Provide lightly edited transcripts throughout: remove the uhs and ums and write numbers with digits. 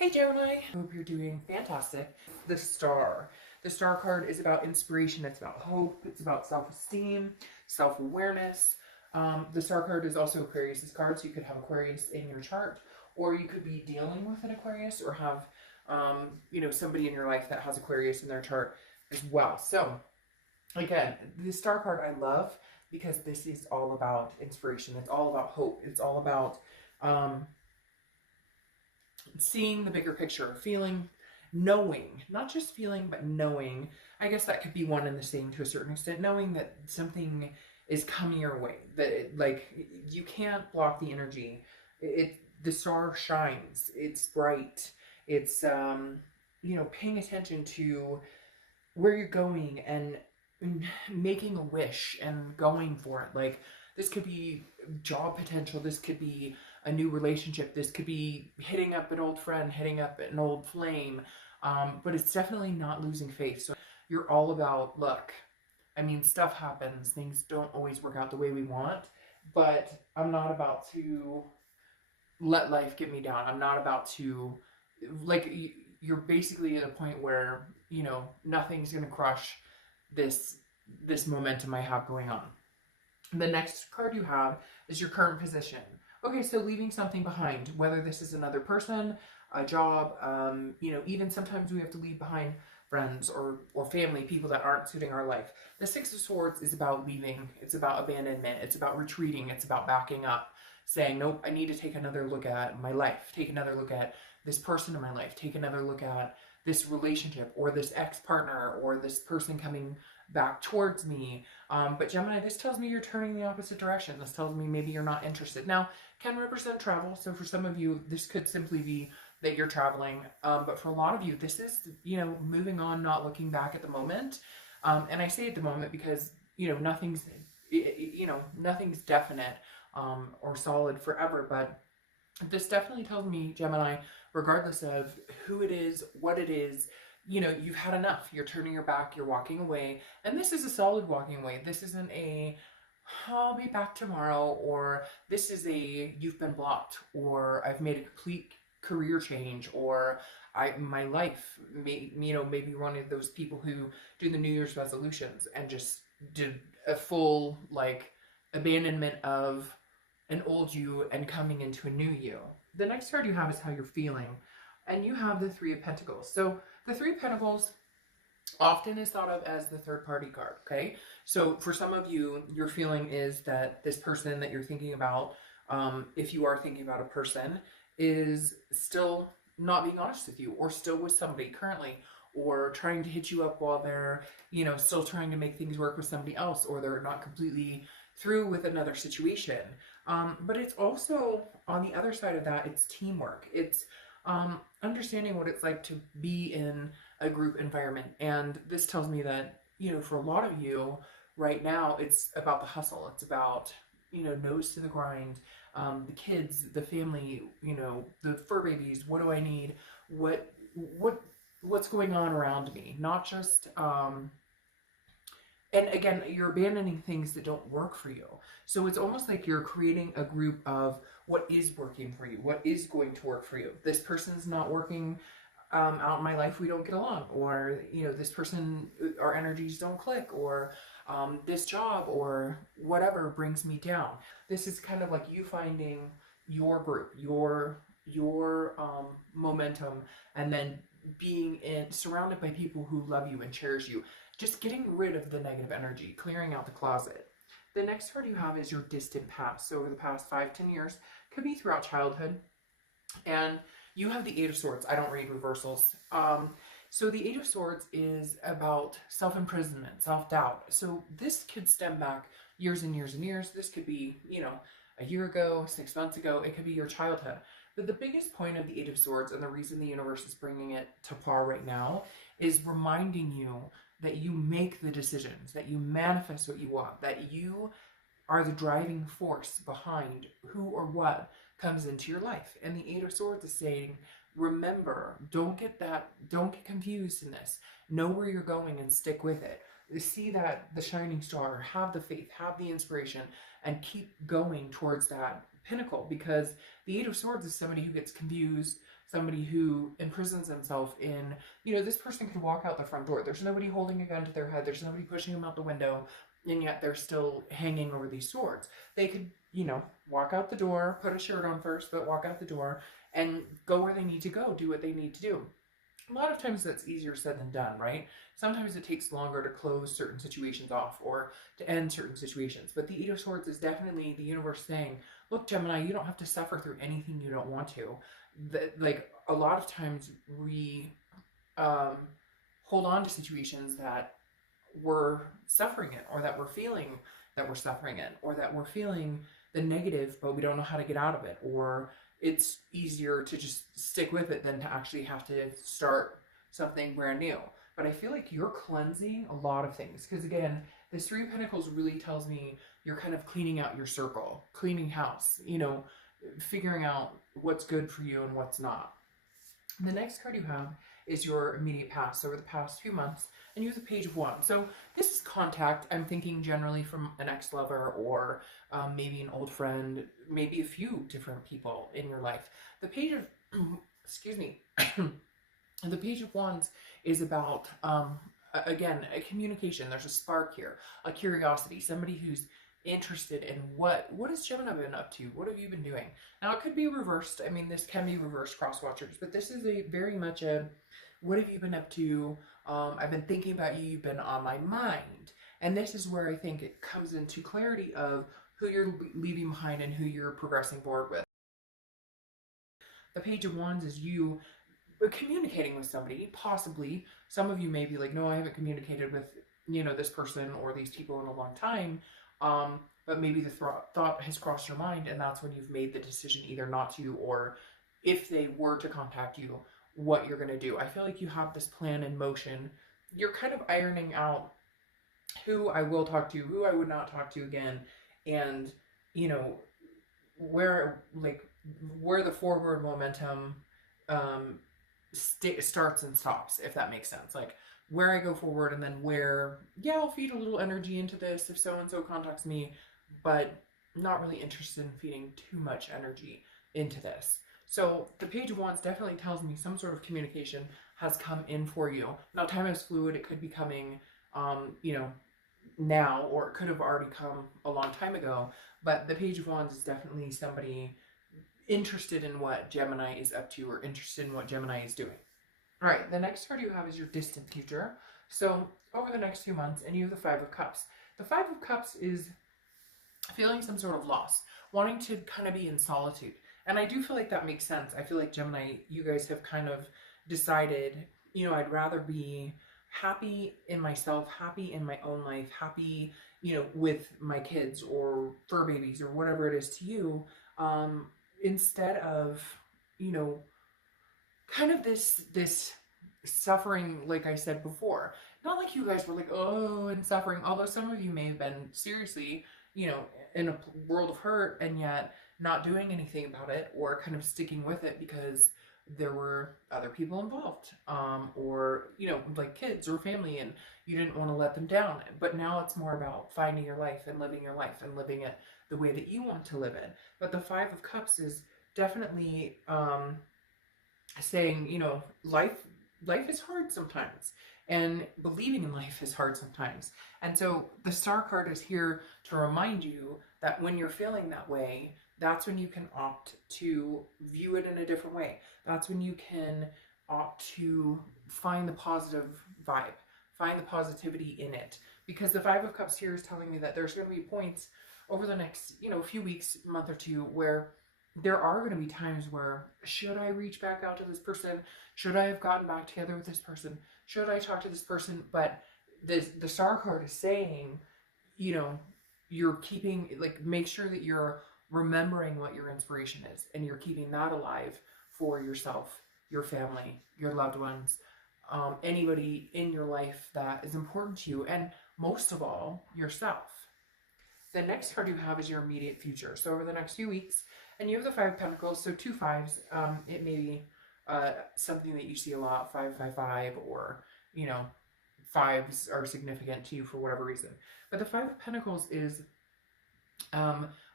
Hey Gemini, hope you're doing fantastic. The Star. The Star card is about inspiration, it's about hope, it's about self-esteem, self-awareness. The Star card is also Aquarius's card, so you could have Aquarius in your chart, or you could be dealing with an Aquarius, or have somebody in your life that has Aquarius in their chart as well. So again, the Star card I love because this is all about inspiration. It's all about hope. It's all about seeing the bigger picture, feeling, knowing, not just feeling, but knowing. I guess that could be one and the same to a certain extent, knowing that something is coming your way, that you can't block the energy. The star shines, it's bright, it's paying attention to where you're going and making a wish and going for it. Like, this could be job potential, this could be a new relationship, this could be hitting up an old friend, hitting up an old flame, but it's definitely not losing faith. So you're all about luck. I mean, stuff happens, things don't always work out the way we want, but I'm not about to let life get me down. I'm not about to, you're basically at a point where, nothing's gonna crush this momentum I have going on. The next card you have is your current position. Okay, so leaving something behind, whether this is another person, a job, even sometimes we have to leave behind friends or family, people that aren't suiting our life. The Six of Swords is about leaving, it's about abandonment, it's about retreating, it's about backing up, saying, nope, I need to take another look at my life, take another look at this person in my life, take another look at this relationship or this ex-partner or this person coming back towards me. But Gemini, this tells me you're turning the opposite direction. This tells me maybe you're not interested. Now, can represent travel. So for some of you, this could simply be that you're traveling. But for a lot of you, this is, moving on, not looking back at the moment. And I say at the moment because, nothing's definite or solid forever. But this definitely tells me, Gemini, regardless of who it is, what it is, you've had enough. You're turning your back, you're walking away. And this is a solid walking away. This isn't a, I'll be back tomorrow, or this is a, you've been blocked, or I've made a complete career change, or my life, maybe one of those people who do the New Year's resolutions and just did a full, abandonment of an old you and coming into a new you. The next card you have is how you're feeling. And you have the Three of Pentacles. So the Three of Pentacles often is thought of as the third party card, okay? So for some of you, your feeling is that this person that you're thinking about, if you are thinking about a person, is still not being honest with you, or still with somebody currently, or trying to hit you up while they're, still trying to make things work with somebody else, or they're not completely through with another situation. But it's also, on the other side of that, it's teamwork. It's understanding what it's like to be in a group environment. And this tells me that, for a lot of you right now, it's about the hustle. It's about, nose to the grind, the kids, the family, the fur babies. What do I need? What's going on around me? Not just, and again, you're abandoning things that don't work for you. So it's almost like you're creating a group of what is working for you, what is going to work for you. This person's not working out in my life, we don't get along, or this person, our energies don't click, or this job or whatever brings me down. This is kind of like you finding your group, your momentum, and then being surrounded by people who love you and cherish you. Just getting rid of the negative energy, clearing out the closet. The next card you have is your distant past. So over the past 5-10 years, could be throughout childhood. And you have the Eight of Swords. I don't read reversals. So the Eight of Swords is about self-imprisonment, self-doubt. So this could stem back years and years and years. This could be, a year ago, 6 months ago. It could be your childhood. But the biggest point of the Eight of Swords, and the reason the universe is bringing it to par right now, is reminding you that you make the decisions, that you manifest what you want, that you are the driving force behind who or what comes into your life. And the Eight of Swords is saying, remember, don't get confused in this. Know where you're going and stick with it. See that the shining star, have the faith, have the inspiration, and keep going towards that pinnacle, because the Eight of Swords is somebody who gets confused, somebody who imprisons themselves in, you know, this person could walk out the front door. There's nobody holding a gun to their head. There's nobody pushing them out the window, and yet they're still hanging over these swords. They could, you know, walk out the door, put a shirt on first, but walk out the door and go where they need to go, do what they need to do. A lot of times that's easier said than done, right? Sometimes it takes longer to close certain situations off or to end certain situations. But the Eight of Swords is definitely the universe saying, look, Gemini, you don't have to suffer through anything you don't want to. Like, a lot of times we hold on to situations that we're suffering in, or that we're feeling that we're suffering in, or that we're feeling the negative, but we don't know how to get out of it, or it's easier to just stick with it than to actually have to start something brand new. But I feel like you're cleansing a lot of things, because again, this Three of Pentacles really tells me you're kind of cleaning out your circle, cleaning house, you know, figuring out what's good for you and what's not. The next card you have is your immediate past, over the past few months, and you have the Page of Wands. So this is contact. I'm thinking generally from an ex-lover, or maybe an old friend, maybe a few different people in your life. The Page of, excuse me, the Page of Wands is about, again, a communication. There's a spark here, a curiosity, somebody who's interested in what has Gemini been up to? What have you been doing? Now, it could be reversed. I mean, this can be reversed cross watchers, but this is a very much a, what have you been up to? I've been thinking about you. You've been on my mind. And this is where I think it comes into clarity of who you're leaving behind and who you're progressing forward with. The Page of Wands is you communicating with somebody, possibly. Some of you may be like, no, I haven't communicated with, you know, this person or these people in a long time. But maybe the thought has crossed your mind, and that's when you've made the decision either not to, or if they were to contact you, what you're going to do. I feel like you have this plan in motion. You're kind of ironing out who I will talk to, who I would not talk to again, and, you know, where the forward momentum starts and stops, if that makes sense. Like, where I go forward, and then where, yeah, I'll feed a little energy into this if so-and-so contacts me, but not really interested in feeding too much energy into this. So the Page of Wands definitely tells me some sort of communication has come in for you. Now, time is fluid. It could be coming, you know, now, or it could have already come a long time ago. But the Page of Wands is definitely somebody interested in what Gemini is up to, or interested in what Gemini is doing. All right, the next card you have is your distant future. So over the next few months, and you have the Five of Cups. The Five of Cups is feeling some sort of loss, wanting to kind of be in solitude. And I do feel like that makes sense. I feel like Gemini, you guys have kind of decided, you know, I'd rather be happy in myself, happy in my own life, happy, you know, with my kids or fur babies or whatever it is to you, instead of, you know, kind of this suffering, like I said before. Not like you guys were like, oh, and suffering, although some of you may have been seriously, you know, in a world of hurt, and yet not doing anything about it, or kind of sticking with it because there were other people involved, or, you know, like kids or family, and you didn't want to let them down. But now it's more about finding your life and living your life and living it the way that you want to live it. But the Five of Cups is definitely saying, you know, life is hard sometimes, and believing in life is hard sometimes. And so the Star card is here to remind you that when you're feeling that way, that's when you can opt to view it in a different way. That's when you can opt to find the positive vibe, find the positivity in it. Because the Five of Cups here is telling me that there's going to be points over the next, you know, few weeks, month or two, where there are going to be times where, should I reach back out to this person? Should I have gotten back together with this person? Should I talk to this person? But the Star card is saying, you know, you're keeping, like, make sure that you're remembering what your inspiration is, and you're keeping that alive for yourself, your family, your loved ones, anybody in your life that is important to you, and most of all, yourself. The next card you have is your immediate future. So over the next few weeks, and you have the Five of Pentacles, so 2 5s. It may be something that you see a lot, 5 5 5, or, you know, 5s are significant to you for whatever reason. But the Five of Pentacles is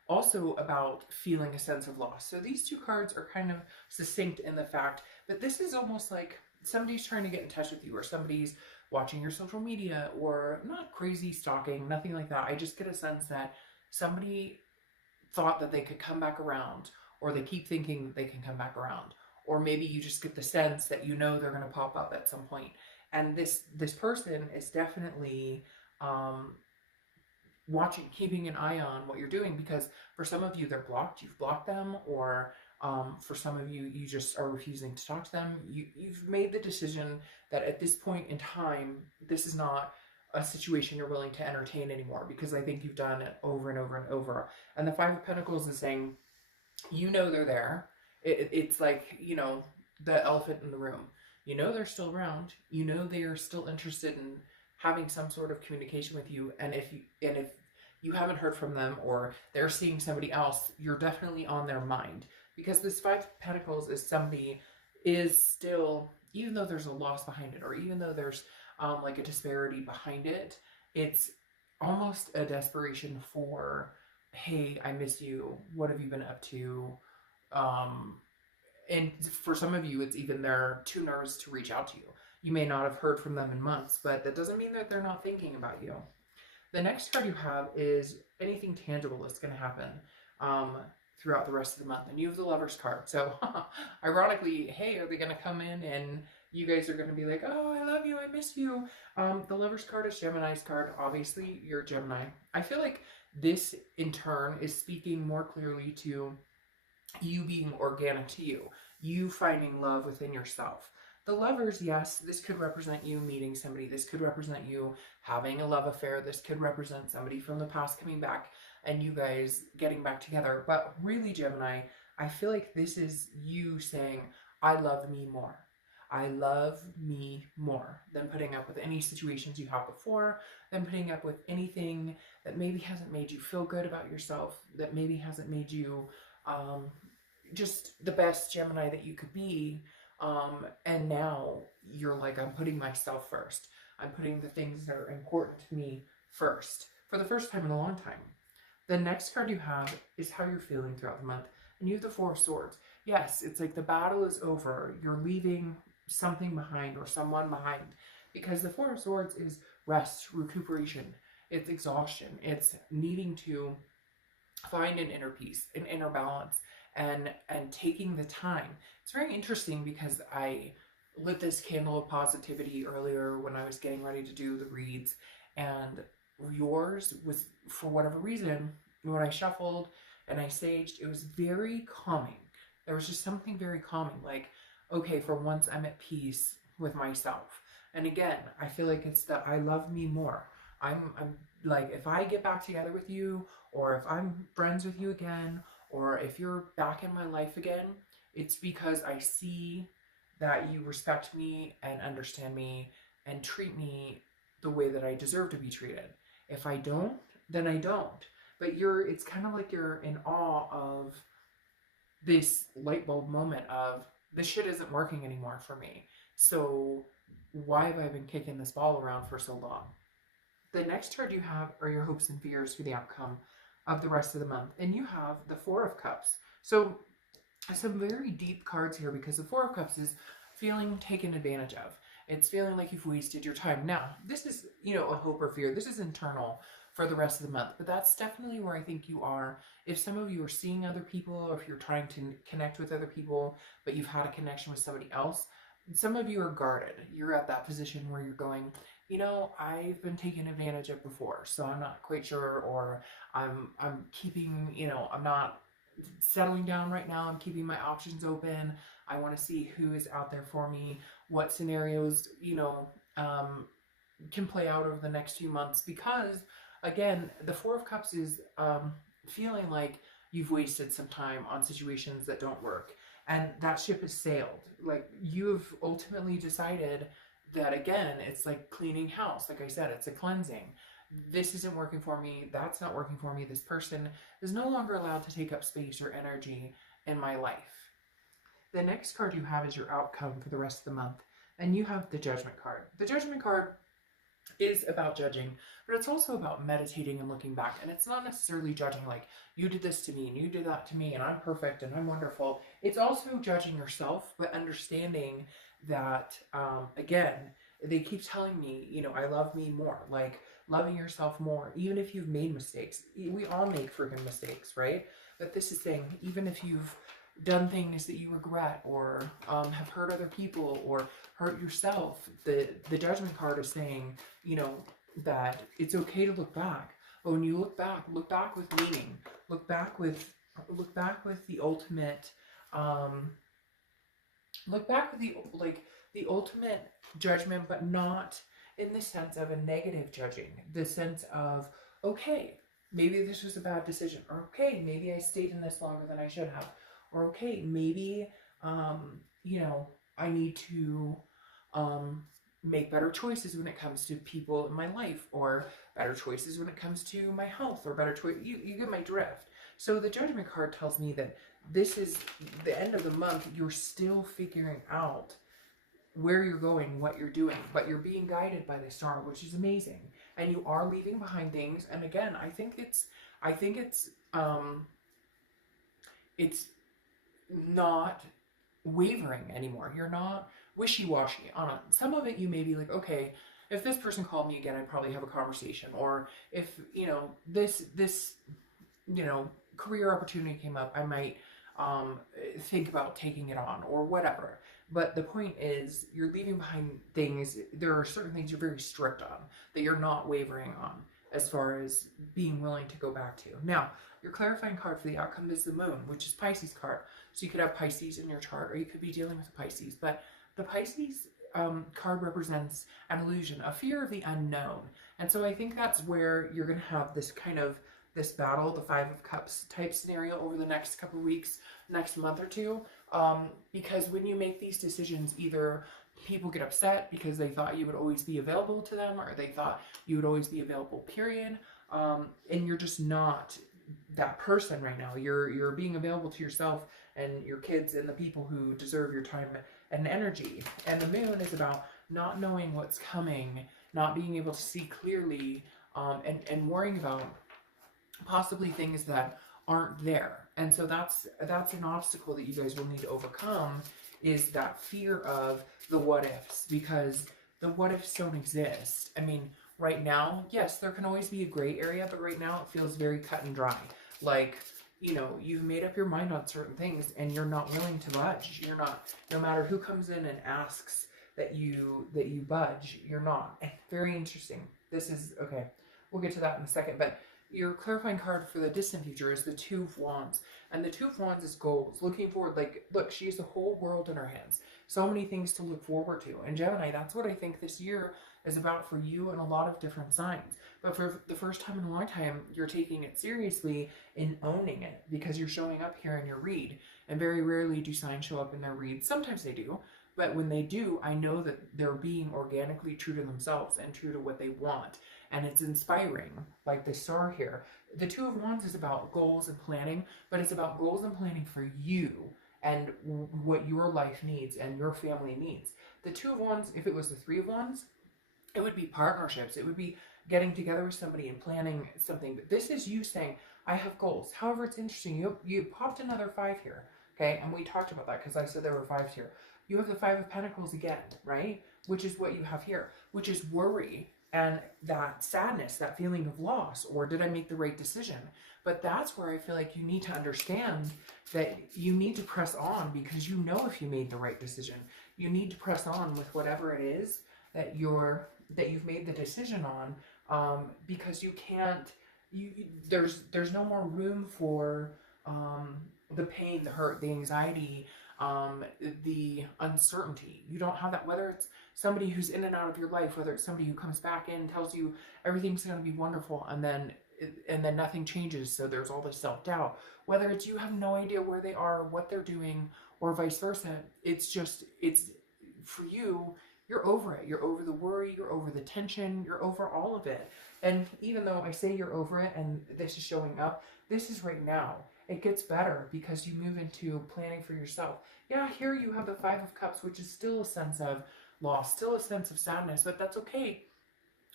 also about feeling a sense of loss. So these two cards are kind of succinct in the fact that this is almost like somebody's trying to get in touch with you, or somebody's watching your social media, or not crazy stalking, nothing like that. I just get a sense that somebody thought that they could come back around, or they keep thinking they can come back around, or maybe you just get the sense that you know they're going to pop up at some point. And this person is definitely watching, keeping an eye on what you're doing, because for some of you they're blocked, you've blocked them, or for some of you, you just are refusing to talk to them. You've made the decision that at this point in time, this is not a situation you're willing to entertain anymore, because I think you've done it over and over and over. And the Five of Pentacles is saying, you know they're there. It's like, you know, the elephant in the room. You know they're still around. You know they are still interested in having some sort of communication with you. And if you haven't heard from them, or they're seeing somebody else, you're definitely on their mind. Because this Five of Pentacles is somebody is still, even though there's a loss behind it, or even though there's like a disparity behind it, it's almost a desperation for, hey, I miss you. What have you been up to? And for some of you, it's even they're too nervous to reach out to you. You may not have heard from them in months, but that doesn't mean that they're not thinking about you. The next card you have is anything tangible that's going to happen throughout the rest of the month. And you have the Lover's card. So ironically, hey, are they going to come in and you guys are going to be like, oh, I love you, I miss you. The Lover's card is Gemini's card. Obviously, you're Gemini. I feel like this, in turn, is speaking more clearly to you being organic to you. You finding love within yourself. The Lovers, yes, this could represent you meeting somebody. This could represent you having a love affair. This could represent somebody from the past coming back and you guys getting back together. But really, Gemini, I feel like this is you saying, I love me more. I love me more than putting up with any situations you have before, than putting up with anything that maybe hasn't made you feel good about yourself, that maybe hasn't made you just the best Gemini that you could be. And now you're like, I'm putting myself first. I'm putting the things that are important to me first, for the first time in a long time. The next card you have is how you're feeling throughout the month. And you have the Four of Swords. Yes, it's like the battle is over. You're leaving something behind, or someone behind. Because the Four of Swords is rest, recuperation. It's exhaustion. It's needing to find an inner peace, an inner balance, and taking the time. It's very interesting because I lit this candle of positivity earlier when I was getting ready to do the reads, and yours was, for whatever reason, when I shuffled and I saged, it was very calming. There was just something very calming, like, okay, for once I'm at peace with myself. And again, I feel like it's that I love me more. I'm like, if I get back together with you, or if I'm friends with you again, or if you're back in my life again, it's because I see that you respect me and understand me and treat me the way that I deserve to be treated. If I don't, then I don't. But it's kind of like you're in awe of this light bulb moment of, this shit isn't working anymore for me. So why have I been kicking this ball around for so long? The next card you have are your hopes and fears for the outcome of the rest of the month. And you have the Four of Cups. So some very deep cards here, because the Four of Cups is feeling taken advantage of. It's feeling like you've wasted your time. Now, this is, a hope or fear. This is internal for the rest of the month, but that's definitely where I think you are. If some of you are seeing other people, or if you're trying to connect with other people, but you've had a connection with somebody else, some of you are guarded. You're at that position where you're going, I've been taken advantage of before, so I'm not quite sure, or I'm keeping, I'm not settling down right now. I'm keeping my options open. I want to see who is out there for me, what scenarios, can play out over the next few months, because again, the Four of Cups is feeling like you've wasted some time on situations that don't work, and that ship has sailed. Like, you've ultimately decided that, again, it's like cleaning house. Like I said, it's a cleansing. This isn't working for me. That's not working for me. This person is no longer allowed to take up space or energy in my life. The next card you have is your outcome for the rest of the month, and you have the Judgment card. The Judgment card is about judging, but it's also about meditating and looking back. And it's not necessarily judging like, you did this to me and you did that to me and I'm perfect and I'm wonderful. It's also judging yourself, but understanding that, again, they keep telling me, you know, I love me more, like loving yourself more, even if you've made mistakes. We all make freaking mistakes, right? But this is saying, even if you've done things that you regret, or have hurt other people or hurt yourself, the judgment card is saying, you know, that it's okay to look back. But when you look back with meaning, look back with the ultimate, look back with the, like, the ultimate judgment, but not in the sense of a negative judging, the sense of, okay, maybe this was a bad decision, or okay, maybe I stayed in this longer than I should have, or okay, maybe, you know, I need to make better choices when it comes to people in my life, or better choices when it comes to my health, or better choice. You get my drift. So the judgment card tells me that this is the end of the month. You're still figuring out where you're going, what you're doing, but you're being guided by the star, which is amazing. And you are leaving behind things. And again, I think it's not wavering anymore. You're not wishy-washy on it. Some of it you may be like, okay, if this person called me again, I'd probably have a conversation. Or if, you know, this you know, career opportunity came up, I might think about taking it on or whatever. But the point is, you're leaving behind things. There are certain things you're very strict on that you're not wavering on as far as being willing to go back to. Now, your clarifying card for the outcome is the Moon, which is Pisces card. So you could have Pisces in your chart, or you could be dealing with a Pisces. But the Pisces card represents an illusion, a fear of the unknown. And so I think that's where you're going to have this kind of, this battle, the Five of Cups type scenario over the next couple of weeks, next month or two. Because when you make these decisions, either people get upset because they thought you would always be available to them, or they thought you would always be available, period. And you're just not that person right now. You're being available to yourself and your kids and the people who deserve your time and energy. And the Moon is about not knowing what's coming, not being able to see clearly, and worrying about possibly things that aren't there. And so that's an obstacle that you guys will need to overcome, is that fear of the what ifs, because the what ifs don't exist. I mean, right now, yes, there can always be a gray area, but right now it feels very cut and dry. Like, you know, you've made up your mind on certain things and you're not willing to budge. You're not, no matter who comes in and asks that you budge, you're not. Very interesting. This is, okay, we'll get to that in a second, but your clarifying card for the distant future is the Two of Wands. And the Two of Wands is goals, looking forward. Like, look, she has the whole world in her hands. So many things to look forward to. And Gemini, that's what I think this year is about for you and a lot of different signs. But for the first time in a long time, you're taking it seriously and owning it, because you're showing up here in your read. And very rarely do signs show up in their reads. Sometimes they do. But when they do, I know that they're being organically true to themselves and true to what they want. And it's inspiring, like the star here. The Two of Wands is about goals and planning, but it's about goals and planning for you and what your life needs and your family needs. The Two of Wands, if it was the Three of Wands, it would be partnerships. It would be getting together with somebody and planning something. But this is you saying, I have goals. However, it's interesting. You popped another 5 here, okay? And we talked about that because I said there were 5s here. You have the 5 of Pentacles again, right? Which is what you have here, which is worry and that sadness, that feeling of loss, or did I make the right decision? But that's where I feel like you need to understand that you need to press on, because you know if you made the right decision. You need to press on with whatever it is that you've made the decision on, because you can't. There's no more room for the pain, the hurt, the anxiety, the uncertainty. You don't have that, whether it's somebody who's in and out of your life, whether it's somebody who comes back in, tells you everything's going to be wonderful, and then nothing changes, so there's all this self-doubt, whether it's you have no idea where they are, what they're doing, or vice versa. It's for you, you're over it. You're over the worry, you're over the tension, you're over all of it. And even though I say you're over it and this is showing up, this is right now. It gets better because you move into planning for yourself. Yeah, here you have the 5 of Cups, which is still a sense of loss, still a sense of sadness, but that's okay.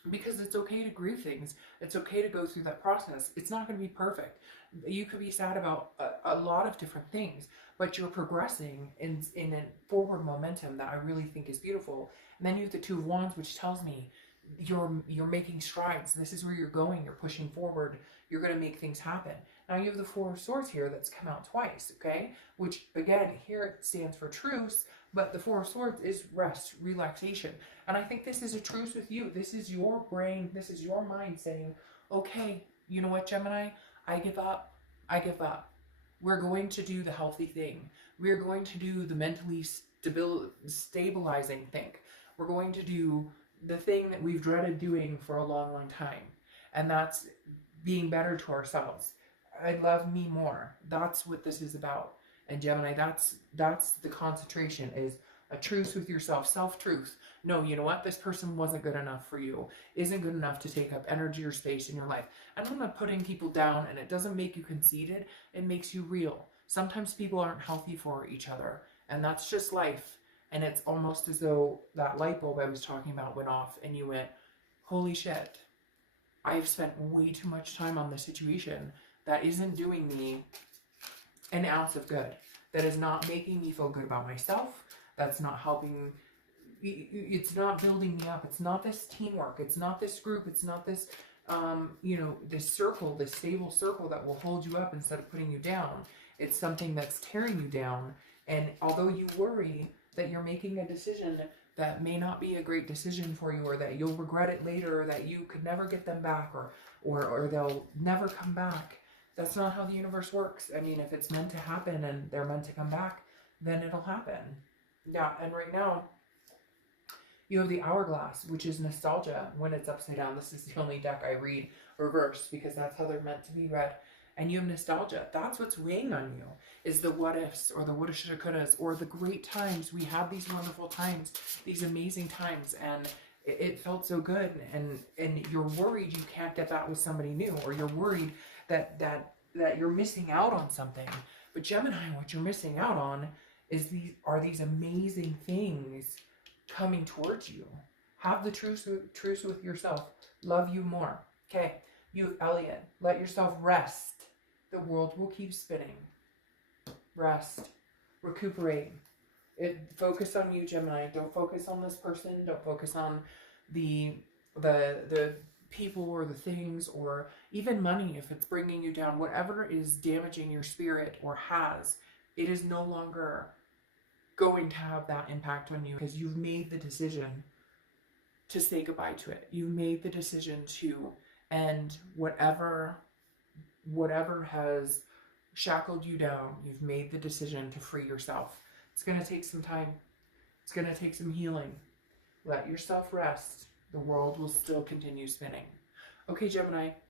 because it's okay to grieve things. It's okay to go through that process. It's not going to be perfect. You could be sad about a lot of different things, but you're progressing in a forward momentum that I really think is beautiful. And then you have the Two of Wands, which tells me you're making strides. This is where you're going. You're pushing forward. You're going to make things happen. Now you have the Four of Swords here that's come out twice, okay? Which, again, here it stands for truce, but the Four of Swords is rest, relaxation. And I think this is a truce with you. This is your brain, this is your mind saying, okay, you know what, Gemini? I give up. I give up. We're going to do the healthy thing. We're going to do the mentally stabilizing thing. We're going to do the thing that we've dreaded doing for a long, long time. And that's being better to ourselves. I love me more. That's what this is about. And Gemini, that's the concentration, is a truce with yourself, self-truth. No, you know what? This person wasn't good enough for you, isn't good enough to take up energy or space in your life. And I'm not putting people down, and it doesn't make you conceited. It makes you real. Sometimes people aren't healthy for each other, and that's just life. And it's almost as though that light bulb I was talking about went off, and you went, holy shit, I've spent way too much time on this situation that isn't doing me an ounce of good. That is not making me feel good about myself. That's not helping. It's not building me up. It's not this teamwork. It's not this group. It's not this, this circle, this stable circle that will hold you up instead of putting you down. It's something that's tearing you down. And although you worry that you're making a decision that may not be a great decision for you, or that you'll regret it later, or that you could never get them back, or they'll never come back, that's not how the universe works. I mean, if it's meant to happen and they're meant to come back, then it'll happen. Yeah, and right now, you have the Hourglass, which is nostalgia when it's upside down. This is the only deck I read reversed because that's how they're meant to be read. And you have nostalgia. That's what's weighing on you, is the what ifs, or the woulda, shoulda, couldas, or the great times. We had these wonderful times, these amazing times, and it felt so good. And you're worried you can't get that with somebody new, or you're worried that you're missing out on something. But Gemini, what you're missing out on is these amazing things coming towards you. Have the truce with yourself. Love you more. Okay, you Elliot, let yourself rest. The world will keep spinning. Rest. Recuperate. Focus on you, Gemini. Don't focus on this person. Don't focus on the people or the things, or even money if it's bringing you down. Whatever is damaging your spirit, or it is no longer going to have that impact on you, because you've made the decision to say goodbye to it. You've made the decision to end whatever has shackled you down. You've made the decision to free yourself. It's going to take some time. It's going to take some healing. Let yourself rest. The world will still continue spinning. Okay, Gemini,